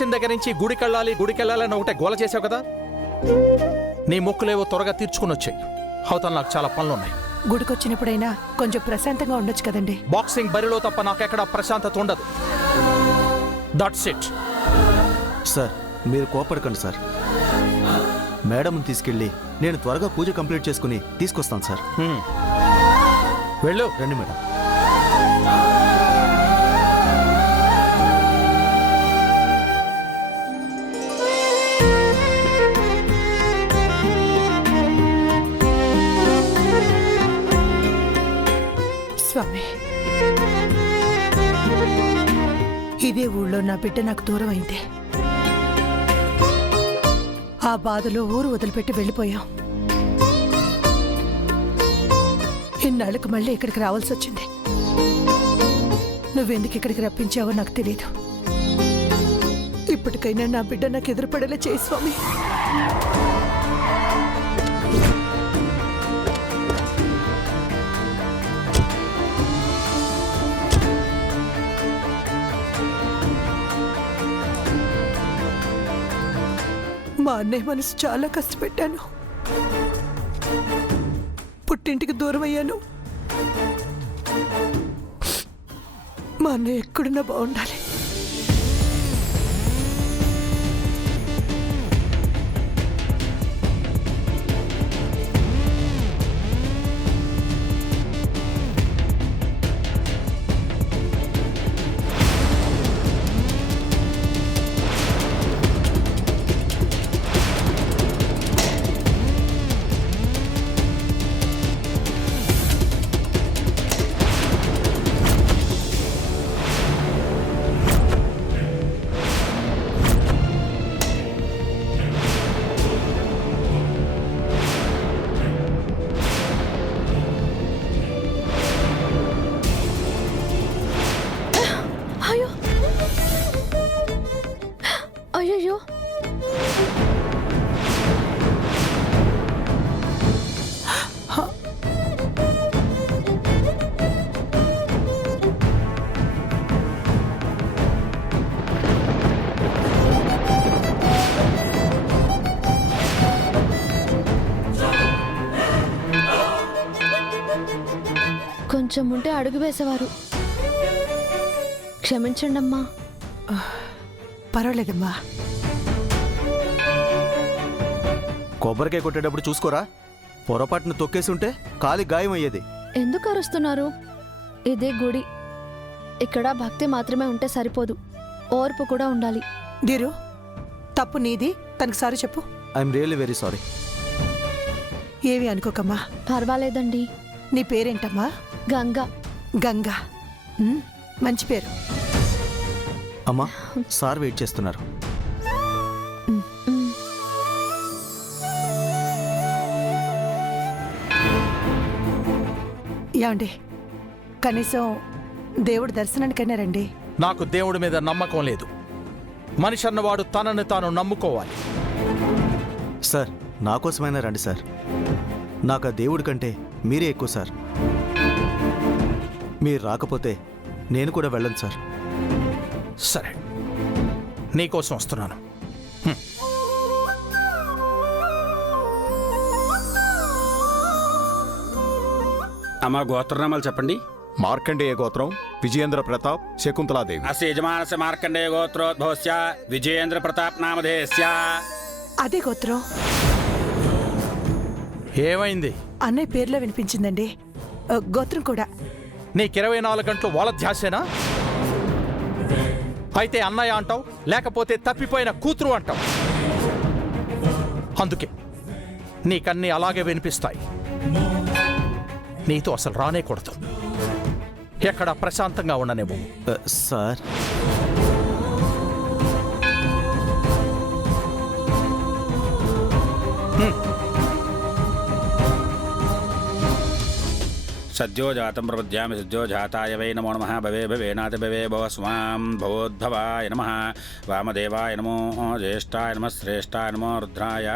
వచ్చిన దగ్గర నుంచి గుడికెళ్ళాలని ఒకటే గోల చేసావు కదా. నీ మొక్కులేవో త్వరగా తీర్చుకుని వచ్చాయి. అవతల నాకు చాలా పనులున్నాయి. గుడికొచ్చినప్పుడైనా కొంచెం ప్రశాంతంగా ఉండొచ్చు కదండి. బాక్సింగ్ బరిలో తప్ప నాకెక్కడ ప్రశాంతత ఉండదు. That's it. సార్ మీరు కోపడకండి సార్. మేడంని తీసుకెళ్ళి నేను త్వరగా పూజ కంప్లీట్ చేసుకుని తీసుకొస్తాను సార్. వెళ్ళు. రండి మేడం. స్వామి, ఇదే ఊళ్ళో నా బిడ్డ నాకు దూరం అయింది. ఆ బాధలో ఊరు వదిలిపెట్టి వెళ్ళిపోయాం. ఇన్నాళ్ళకు మళ్ళీ ఇక్కడికి రావాల్సి వచ్చింది. నువ్వెందుకు ఇక్కడికి రప్పించావో నాకు తెలియదు. ఇప్పటికైనా నా బిడ్డ నాకు ఎదురుపడేలా చేయి స్వామి. మా అన్నయ్య మనసు చాలా కష్టపెట్టాను. పుట్టింటికి దూరం అయ్యాను. మా అన్నయ్య ఎక్కడున్నా బాగుండాలి. అయ్యో, కొంచెం ఉంటే అడుగు వేసేవారు. క్షమించండి అమ్మా. పర్వాలేదమ్మా. కొబ్బరికాయ కొట్టేటప్పుడు చూసుకోరా, పొరపాటును తొక్కేసి ఉంటే కాలి గాయం అయ్యేది. ఎందుకు అరుస్తున్నారు? ఇదే గుడి. ఇక్కడ భక్తి మాత్రమే ఉంటే సరిపోదు, ఓర్పు కూడా ఉండాలి. దీరు, తప్పు నీది. తనకు సారీ చెప్పు. I'm really very sorry. ఏవి అనుకోకమ్మా. పర్వాలేదండి. నీ పేరేంటమ్మా? గంగా. గంగా, మంచి పేరు. అమ్మా, సార్ వెయిట్ చేస్తున్నారు. ఏమండి, కనీసం దేవుడి దర్శనానికైనా రండి. నాకు దేవుడి మీద నమ్మకం లేదు. మనిషి అన్నవాడు తనని తాను నమ్ముకోవాలి. సార్ నా కోసమైనా రండి సార్. నాకు ఆ దేవుడి కంటే మీరే ఎక్కువ సార్. మీరు రాకపోతే నేను కూడా వెళ్ళను సార్. సరే, నీకోసం వస్తున్నాను. అమ్మా, గోత్రనామాలు చెప్పండి. మార్కండేయ గోత్రం విజయేంద్ర ప్రతాప్ శకుంతలాదేవి. అస్య యజమానస్య మార్కండేయ గోత్రోద్భవస్య విజయేంద్ర ప్రతాప్ నామధేయస్య. అదే గోత్రం. ఏమైంది? అన్నయ్య పేర్లో వినిపించిందండి. గోత్రం కూడా. నీకు 24 గంటలు వాళ్ళ ధ్యాసేనా? అయితే అన్నయ్య అంటావు, లేకపోతే తప్పిపోయిన కూతురు అంటావు. అందుకే నీకన్నీ అలాగే వినిపిస్తాయి. నీతో అసలు రానేకూడదు. ఎక్కడ ప్రశాంతంగా ఉండనేమో. సార్ సద్యో జాతం ప్రపద్యామి సద్యో జాతాయ వై నమో నమః. భవే భవేనాథ భవే భవ స్వాం భవోద్భవాయ నమః. వామదేవాయ నమో, జ్యేష్ఠాయ నమః, శ్రేష్ఠాయ నమో, రుద్రాయ.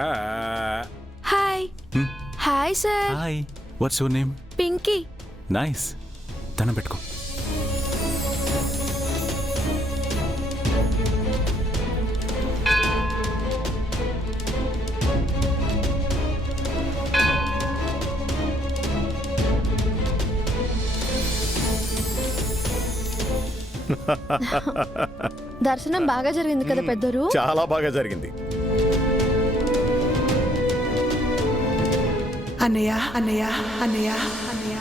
Hi. Hi sir. Hi, what's your name? Pinky. Nice. దండం పెట్టుకో. దర్శనం బాగా జరిగింది కదా పెద్దరు. చాలా బాగా జరిగింది. అన్నయ్య అన్నయ్య అన్నయ్య అన్నయ్య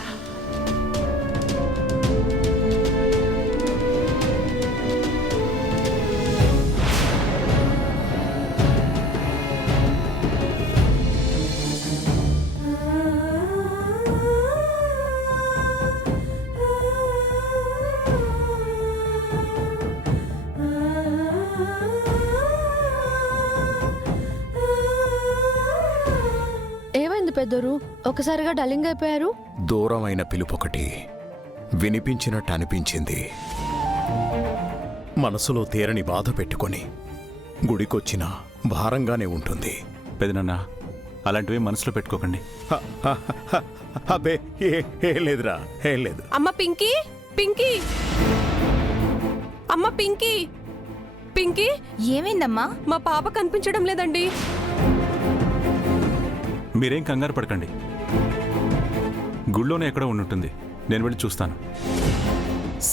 ఏమైంది పెద్దరు, ఒకసారిగా డల్లింగ్ అయిపోయారు? దూరమైన పిలుపొకటి వినిపించినట్టు అనిపించింది. మనసులో తీరని బాధ పెట్టుకొని గుడికొచ్చినా భారంగానే ఉంటుంది. పెదనాన్న అలాంటివి మనసులో పెట్టుకోకండి. అబ్బే ఏం లేదురా, ఏం లేదు. అమ్మ పింకీ, పింకీ, అమ్మ పింకీ, పింకీ, ఏమైందమ్మా? మా పాప కనిపించడం లేదండి. మీరేం కంగారు పడకండి, గుళ్ళోనే ఎక్కడో ఉండుంటుంది. నేను వెళ్ళి చూస్తాను.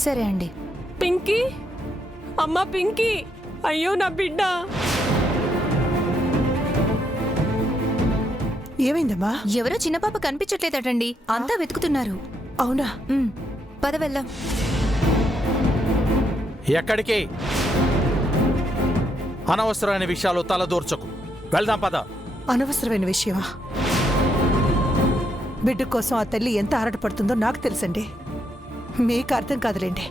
సరే అండి. పింకీ, అమ్మ పింకీ, అయ్యో నా బిడ్డ. ఏమైందమ్మా? ఎవరో చిన్న పాప కనిపించట్లేదటండి, అంతా వెతుకుతున్నారు. అవునా? పద వెళ్దాం. ఎక్కడికి? అనవసరమైన విషయాలు తలదూర్చకు. వెళ్దాం పద. అనవసరమైన విషయమా? బిడ్డ కోసం ఆ తల్లి ఎంత ఆరాటపడుతుందో నాకు తెలుసండి. మీకు అర్థం కాదులేండి.